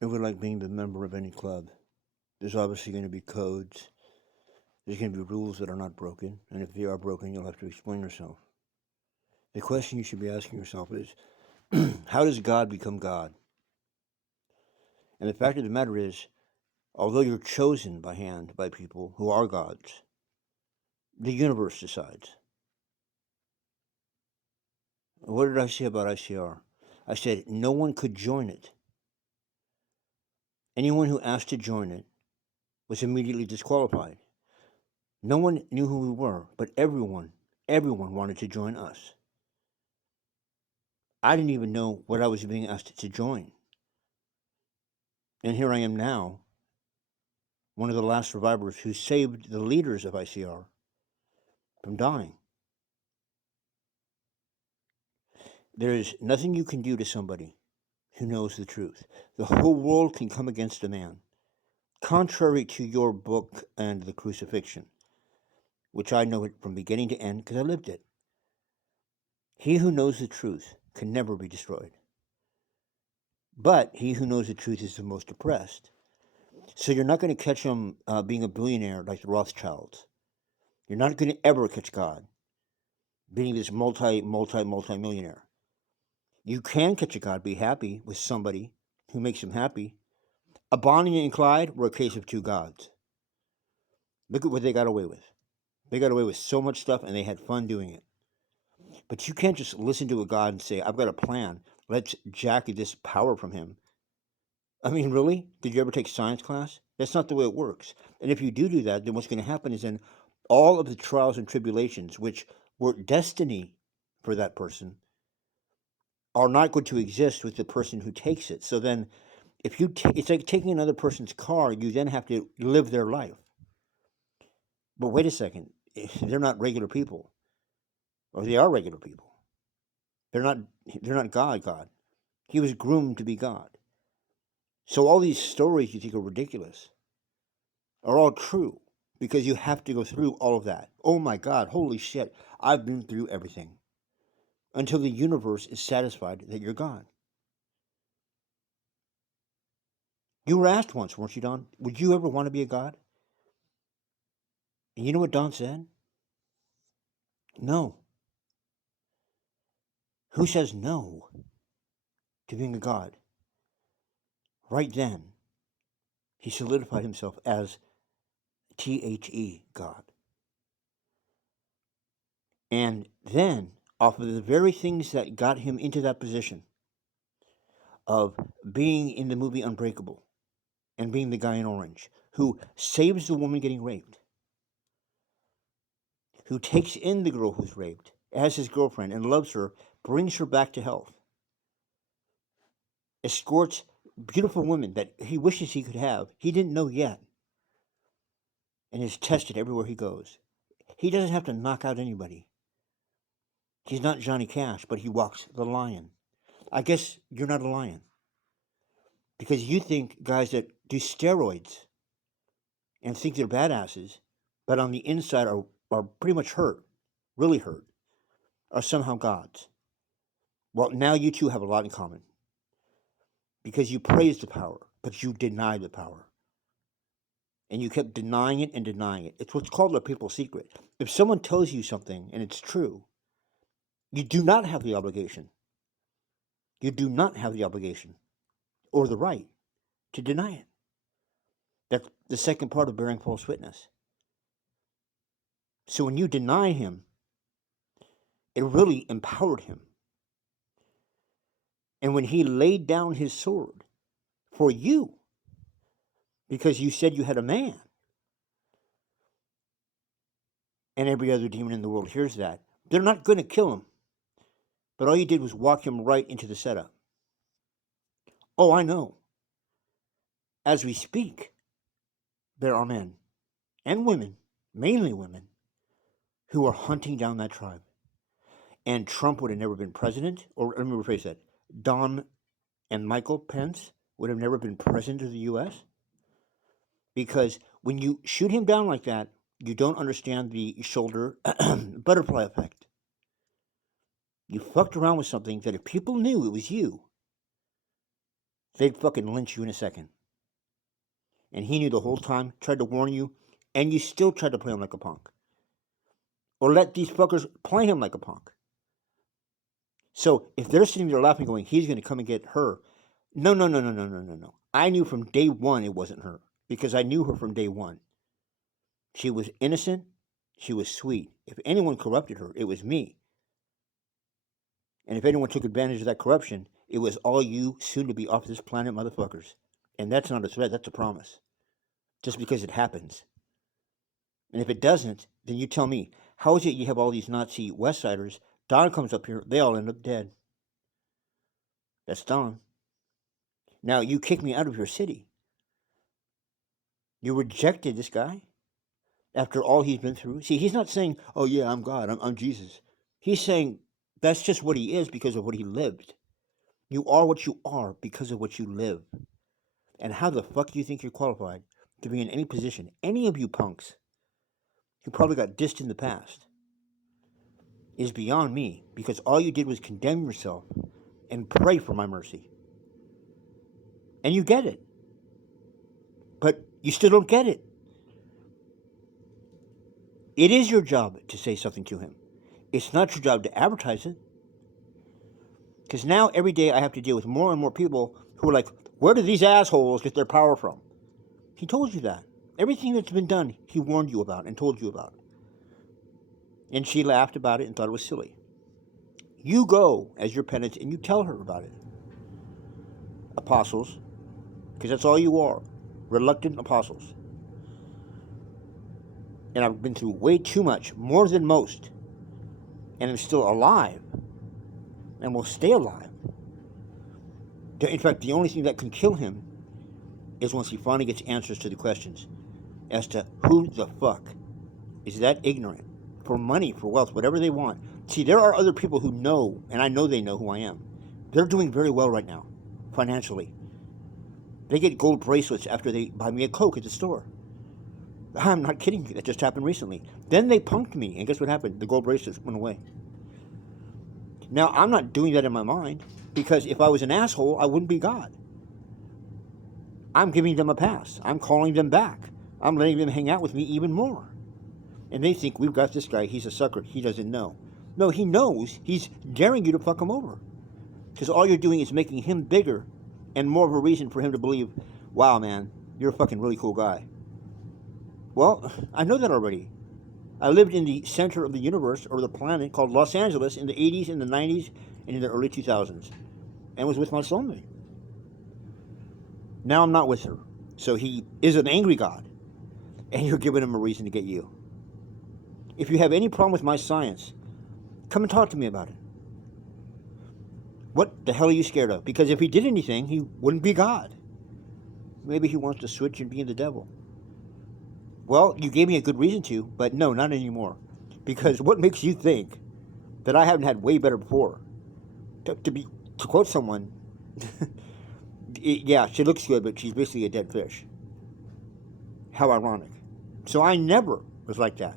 It would like being the member of any club. There's obviously going to be codes. There's going to be rules that are not broken, and if they are broken, you'll have to explain yourself. The question you should be asking yourself is, how does God become God? And the fact of the matter is, although you're chosen by hand by people who are gods, the universe decides. What did I say about ICR? I said no one could join it. Anyone who asked to join it was immediately disqualified. No one knew who we were, but everyone wanted to join us. I didn't even know what I was being asked to join. And here I am now, one of the last survivors who saved the leaders of ICR from dying. There is nothing you can do to somebody who knows the truth. The whole world can come against a man, contrary to your book and the crucifixion, which I know it from beginning to end because I lived it. He who knows the truth can never be destroyed. But he who knows the truth is the most oppressed. So you're not going to catch him being a billionaire like the Rothschilds. You're not going to ever catch God being this multi-millionaire. You can catch a God be happy with somebody who makes him happy. A Bonnie and Clyde were a case of two gods. Look at what they got away with. They got away with so much stuff and they had fun doing it. But you can't just listen to a God and say, I've got a plan. Let's jack this power from him. I mean, really? Did you ever take science class? That's not the way it works. And if you do that, then what's going to happen is then all of the trials and tribulations, which were destiny for that person, are not going to exist with the person who takes it. So then, if you, it's like taking another person's car. You then have to live their life. But wait a second, they're not regular people, or they are regular people. They're not. They're not God. God. He was groomed to be God. So all these stories you think are ridiculous are all true because you have to go through all of that. Oh my God! Holy shit! I've been through everything until the universe is satisfied that you're God. You were asked once, weren't you, Don? Would you ever want to be a God? And you know what Don said? No. Who says no to being a God? Right then, he solidified himself as God. And then, off of the very things that got him into that position of being in the movie Unbreakable and being the guy in orange who saves the woman getting raped, who takes in the girl who's raped as his girlfriend and loves her, brings her back to health, escorts beautiful women that he wishes he could have, he didn't know yet, and is tested everywhere he goes. He doesn't have to knock out anybody. He's not Johnny Cash, but he walks the lion. I guess you're not a lion because you think guys that do steroids and think they're badasses, but on the inside are pretty much hurt, really hurt, are somehow gods. Well, now you two have a lot in common because you praise the power, but you deny the power. And you kept denying it and denying it. It's what's called a people's secret. If someone tells you something and it's true, you do not have the obligation. You do not have the obligation or the right to deny it. That's the second part of bearing false witness. So when you deny him, it really empowered him. And when he laid down his sword for you, because you said you had a man, and every other demon in the world hears that, they're not going to kill him. But all you did was walk him right into the setup. Oh, I know. As we speak, there are men and women, mainly women, who are hunting down that tribe. And Trump would have never been president, or let me rephrase that. Don and Michael Pence would have never been president of the U.S. Because when you shoot him down like that, you don't understand the shoulder butterfly effect. You fucked around with something that if people knew it was you, they'd fucking lynch you in a second. And he knew the whole time, tried to warn you, and you still tried to play him like a punk. Or let these fuckers play him like a punk. So if they're sitting there laughing, going, he's going to come and get her. No. I knew from day one it wasn't her. Because I knew her from day one. She was innocent. She was sweet. If anyone corrupted her, it was me. And if anyone took advantage of that corruption, it was all you soon-to-be off this planet motherfuckers. And that's not a threat, that's a promise. Just because it happens. And if it doesn't, then you tell me, how is it you have all these Nazi West Siders, Don comes up here, they all end up dead. That's Don. Now, you kick me out of your city. You rejected this guy after all he's been through. See, he's not saying, oh yeah, I'm God, I'm Jesus. He's saying that's just what he is because of what he lived. You are what you are because of what you live. And how the fuck do you think you're qualified to be in any position? Any of you punks who probably got dissed in the past is beyond me, because all you did was condemn yourself and pray for my mercy. And you get it. But you still don't get it. It is your job to say something to him. It's not your job to advertise it. Because now every day I have to deal with more and more people who are like, where do these assholes get their power from? He told you that. Everything that's been done, he warned you about and told you about. And she laughed about it and thought it was silly. You go as your penance and you tell her about it. Apostles, because that's all you are. Reluctant apostles. And I've been through way too much, more than most. And I'm still alive. And will stay alive. In fact, the only thing that can kill him is once he finally gets answers to the questions as to who the fuck is that ignorant for money, for wealth, whatever they want. See, there are other people who know, and I know they know who I am. They're doing very well right now, financially. They get gold bracelets after they buy me a Coke at the store. I'm not kidding you. That just happened recently. Then they punked me, and guess what happened? The gold bracelets went away. Now, I'm not doing that in my mind, because if I was an asshole, I wouldn't be God. I'm giving them a pass. I'm calling them back. I'm letting them hang out with me even more. And they think, we've got this guy, he's a sucker, he doesn't know. No, he knows. He's daring you to fuck him over. Because all you're doing is making him bigger and more of a reason for him to believe, wow, man, you're a fucking really cool guy. Well, I know that already. I lived in the center of the universe, or the planet, called Los Angeles in the 80s, in the 90s, and in the early 2000s. And was with my soulmate. Now I'm not with her. So he is an angry God. And you're giving him a reason to get you. If you have any problem with my science, come and talk to me about it. What the hell are you scared of? Because if he did anything, he wouldn't be God. Maybe he wants to switch and be the devil. Well, you gave me a good reason to, but no, not anymore. Because what makes you think that I haven't had way better before? To quote someone, yeah, she looks good, but she's basically a dead fish. How ironic. So I never was like that.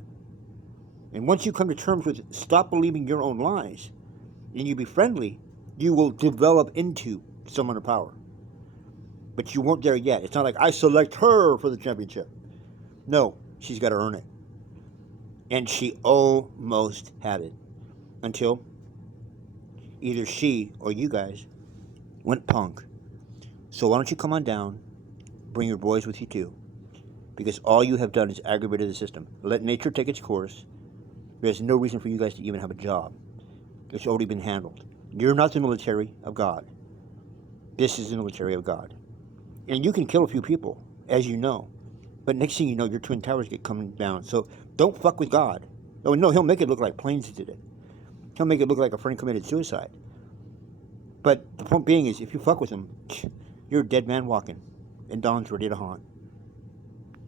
And once you come to terms with stop believing your own lies, and you be friendly, you will develop into someone of power. But you weren't there yet. It's not like I select her for the championship. No, she's got to earn it. And she almost had it. Until either she or you guys went punk. So why don't you come on down, bring your boys with you too. Because all you have done is aggravated the system. Let nature take its course. There's no reason for you guys to even have a job. It's already been handled. You're not the military of God. This is the military of God. And you can kill a few people, as you know. But next thing you know, your Twin Towers get coming down. So don't fuck with God. Oh, no, he'll make it look like planes did it. He'll make it look like a friend committed suicide. But the point being is, if you fuck with him, you're a dead man walking. And Dawn's ready to haunt.